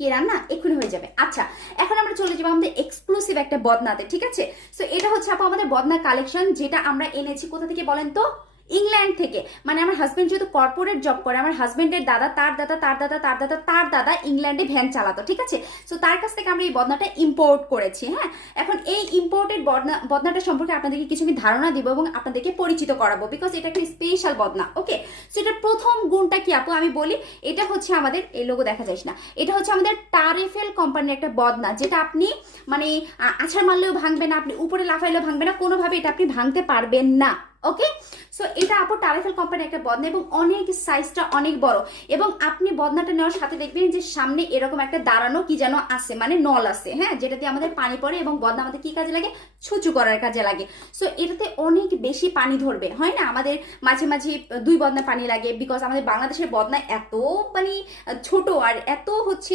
কি রান্না এক্ষুনি হয়ে যাবে। আচ্ছা, এখন আমরা চলে যাবো আমাদের এক্সক্লুসিভ একটা বদনাতে, ঠিক আছে? সো এটা হচ্ছে আপু আমাদের বদনা কালেকশন, যেটা আমরা এনেছি কোথা থেকে বলেন তো? ইংল্যান্ড থেকে। মানে আমার হাজবেন্ড যেহেতু কর্পোরেট জব করে, আমার হাজবেন্ডের দাদা, তার দাদা, তার দাদা, তার দাদা, তার দাদা ইংল্যান্ডে ভ্যান চালাতো, ঠিক আছে? সো তার কাছ থেকে আমরা এই বদনাটা ইম্পোর্ট করেছি। হ্যাঁ, এখন এই ইম্পোর্টেড বদনাটা সম্পর্কে আপনাদেরকে কিছু আমি ধারণা দিব এবং আপনাদেরকে পরিচিত করাবো, বিকজ এটা একটা স্পেশাল বদনা। ওকে, সো এটার প্রথম গুণটা কি আপু আমি বলি, এটা হচ্ছে আমাদের, এই লোগো দেখা যায় না, এটা হচ্ছে আমাদের টারেফেল কোম্পানির একটা বদনা, যেটা আপনি মানে আছাড় মারলেও ভাঙবে না, আপনি উপরে লাফাইলেও ভাঙবে না, কোনোভাবে এটা আপনি ভাঙতে পারবেন না। ওকে, সো এটা আপু টারেফেল কোম্পানির একটা বদনা এবং অনেক সাইজটা অনেক বড়, এবং আপনি বদনাটা নেওয়ার সাথে দেখবেন যে সামনে এরকম একটা দাঁড়ানো কি যেন আছে, মানে নল আছে, হ্যাঁ, যেটা দিয়ে আমাদের পানি পড়ে এবং বদনা আমাদের কি কাজে লাগে, ছুঁচু করার কাজে লাগে। সো এটাতে অনেক বেশি পানি ধরবে, হয় না? আমাদের মাঝে মাঝে 2 বদনা পানি লাগে, বিকজ আমাদের বাংলাদেশের বদনা এত মানে ছোট আর এত হচ্ছে